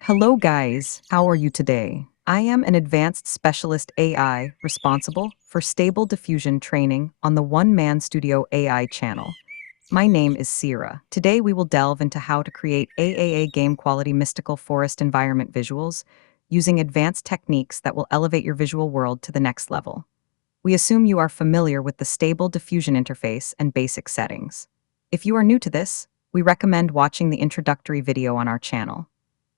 Hello guys, how are you today? I am an advanced specialist AI responsible for stable diffusion training on the One Man Studio AI channel. My name is Sierra. Today we will delve into how to create AAA game quality mystical forest environment visuals using advanced techniques that will elevate your visual world to the next level. We assume you are familiar with the stable diffusion interface and basic settings. If you are new to this, we recommend watching the introductory video on our channel.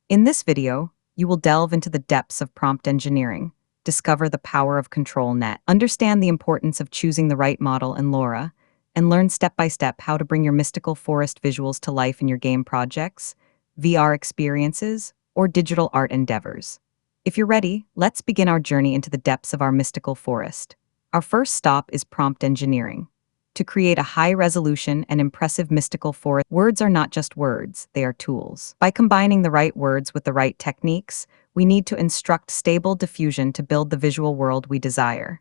In this video, you will delve into the depths of prompt engineering, discover the power of ControlNet, understand the importance of choosing the right model in Lora, and learn step-by-step how to bring your mystical forest visuals to life in your game projects, VR experiences, or digital art endeavors. If you're ready, let's begin our journey into the depths of our mystical forest. Our first stop is prompt engineering. To create a high-resolution and impressive mystical forest, words are not just words, they are tools. By combining the right words with the right techniques, we need to instruct stable diffusion to build the visual world we desire.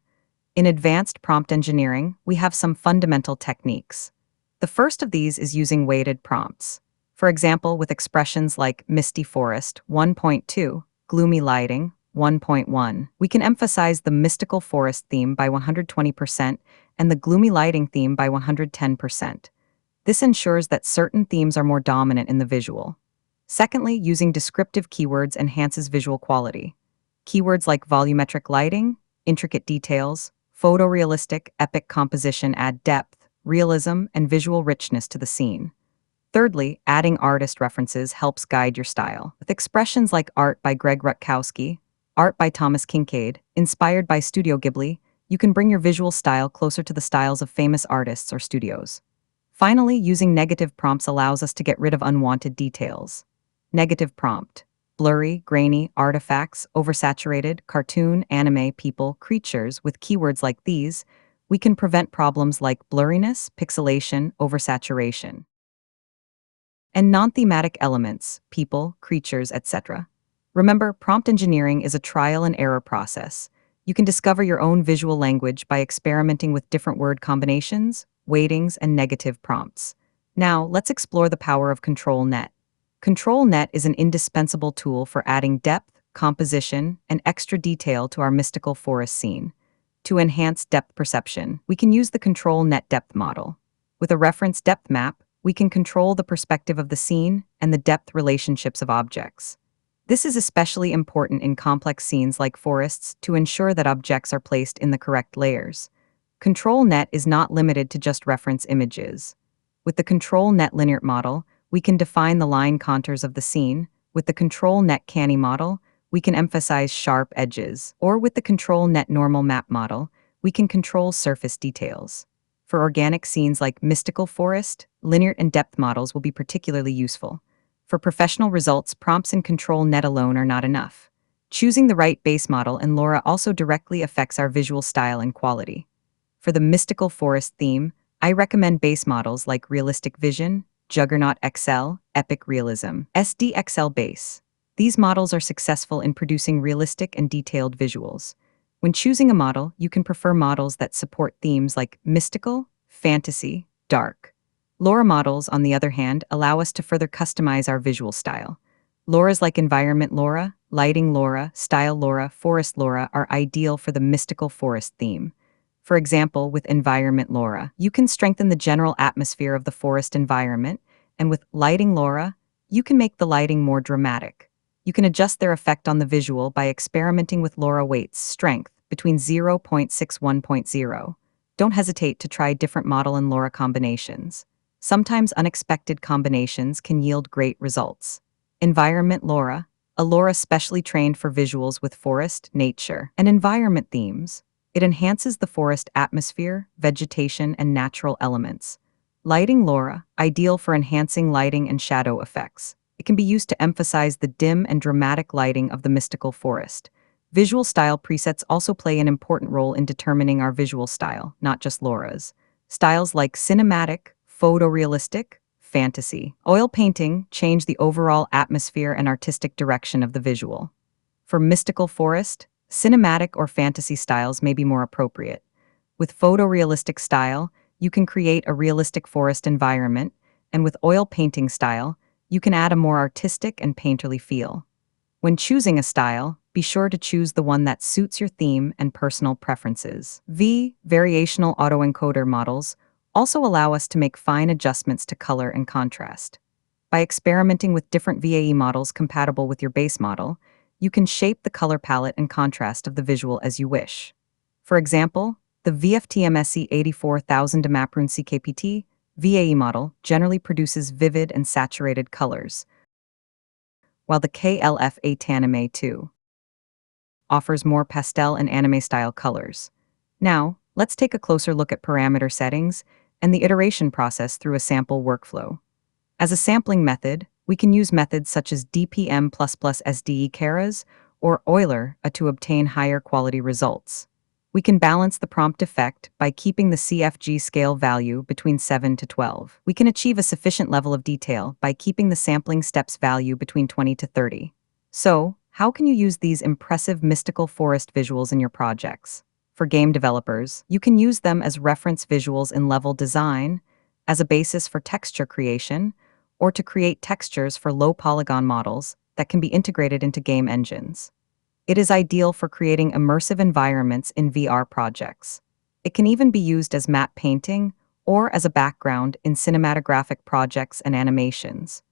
In advanced prompt engineering, we have some fundamental techniques. The first of these is using weighted prompts. For example, with expressions like misty forest 1.2, gloomy lighting 1.1, we can emphasize the mystical forest theme by 120% and the gloomy lighting theme by 110%. This ensures that certain themes are more dominant in the visual. Secondly, using descriptive keywords enhances visual quality. Keywords like volumetric lighting, intricate details, photorealistic, epic composition add depth, realism, and visual richness to the scene. Thirdly, adding artist references helps guide your style. With expressions like art by Greg Rutkowski, art by Thomas Kincaid, inspired by Studio Ghibli, you can bring your visual style closer to the styles of famous artists or studios. Finally, using negative prompts allows us to get rid of unwanted details. Negative prompt: blurry, grainy, artifacts, oversaturated, cartoon, anime, people, creatures. With keywords like these, we can prevent problems like blurriness, pixelation, oversaturation, and non-thematic elements, people, creatures, etc. Remember, prompt engineering is a trial and error process. You can discover your own visual language by experimenting with different word combinations, weightings, and negative prompts. Now, let's explore the power of ControlNet. ControlNet is an indispensable tool for adding depth, composition, and extra detail to our mystical forest scene. To enhance depth perception, we can use the ControlNet depth model. With a reference depth map, we can control the perspective of the scene and the depth relationships of objects. This is especially important in complex scenes like forests to ensure that objects are placed in the correct layers. ControlNet is not limited to just reference images. With the ControlNet Lineart model, we can define the line contours of the scene. With the ControlNet Canny model, we can emphasize sharp edges. Or with the ControlNet Normal Map model, we can control surface details. For organic scenes like mystical forest, Lineart and depth models will be particularly useful. For professional results, prompts in ControlNet alone are not enough. Choosing the right base model in Lora also directly affects our visual style and quality. For the mystical forest theme, I recommend base models like Realistic Vision, Juggernaut XL, Epic Realism, SDXL Base. These models are successful in producing realistic and detailed visuals. When choosing a model, you can prefer models that support themes like mystical, fantasy, dark. Lora models, on the other hand, allow us to further customize our visual style. Loras like Environment Lora, Lighting Lora, Style Lora, Forest Lora are ideal for the mystical forest theme. For example, with Environment Lora, you can strengthen the general atmosphere of the forest environment, and with Lighting Lora, you can make the lighting more dramatic. You can adjust their effect on the visual by experimenting with Lora weights, strength, between 0.61.0. Don't hesitate to try different model and Lora combinations. Sometimes unexpected combinations can yield great results. Environment Lora, a Lora specially trained for visuals with forest, nature, and environment themes. It enhances the forest atmosphere, vegetation, and natural elements. Lighting Lora, ideal for enhancing lighting and shadow effects. It can be used to emphasize the dim and dramatic lighting of the mystical forest. Visual style presets also play an important role in determining our visual style, not just Lora's. Styles like cinematic, photorealistic, fantasy, oil painting change the overall atmosphere and artistic direction of the visual. For mystical forest, cinematic or fantasy styles may be more appropriate. With photorealistic style, you can create a realistic forest environment, and with oil painting style, you can add a more artistic and painterly feel. When choosing a style, be sure to choose the one that suits your theme and personal preferences. Variational autoencoder models also allow us to make fine adjustments to color and contrast. By experimenting with different VAE models compatible with your base model, you can shape the color palette and contrast of the visual as you wish. For example, the VFTMSE 84000 Maprun CKPT VAE model generally produces vivid and saturated colors, while the KLF Tanime 2 offers more pastel and anime-style colors. Now, let's take a closer look at parameter settings and the iteration process through a sample workflow. As a sampling method, we can use methods such as DPM++ SDE Keras or Euler to obtain higher quality results. We can balance the prompt effect by keeping the CFG scale value between 7 to 12. We can achieve a sufficient level of detail by keeping the sampling steps value between 20 to 30. So, how can you use these impressive mystical forest visuals in your projects? For game developers, you can use them as reference visuals in level design, as a basis for texture creation, or to create textures for low polygon models that can be integrated into game engines. It is ideal for creating immersive environments in VR projects. It can even be used as matte painting or as a background in cinematographic projects and animations.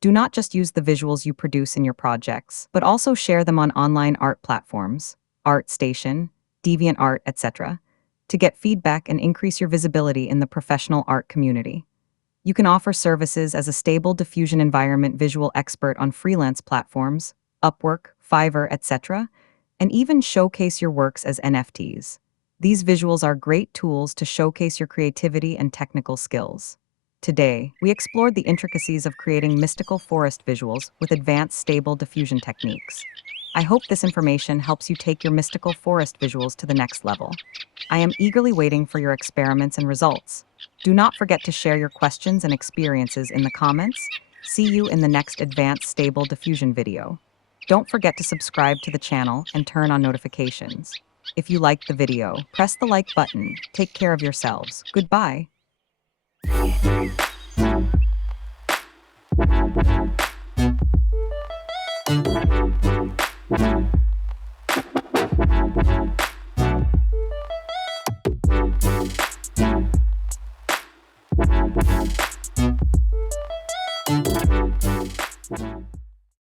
Do not just use the visuals you produce in your projects, but also share them on online art platforms, ArtStation, DeviantArt, etc., to get feedback and increase your visibility in the professional art community. You can offer services as a stable diffusion environment visual expert on freelance platforms, Upwork, Fiverr, etc., and even showcase your works as NFTs. These visuals are great tools to showcase your creativity and technical skills. Today, we explored the intricacies of creating mystical forest visuals with advanced stable diffusion techniques. I hope this information helps you take your mystical forest visuals to the next level. I am eagerly waiting for your experiments and results. Do not forget to share your questions and experiences in the comments. See you in the next advanced stable diffusion video. Don't forget to subscribe to the channel and turn on notifications. If you liked the video, press the like button. Take care of yourselves. Goodbye.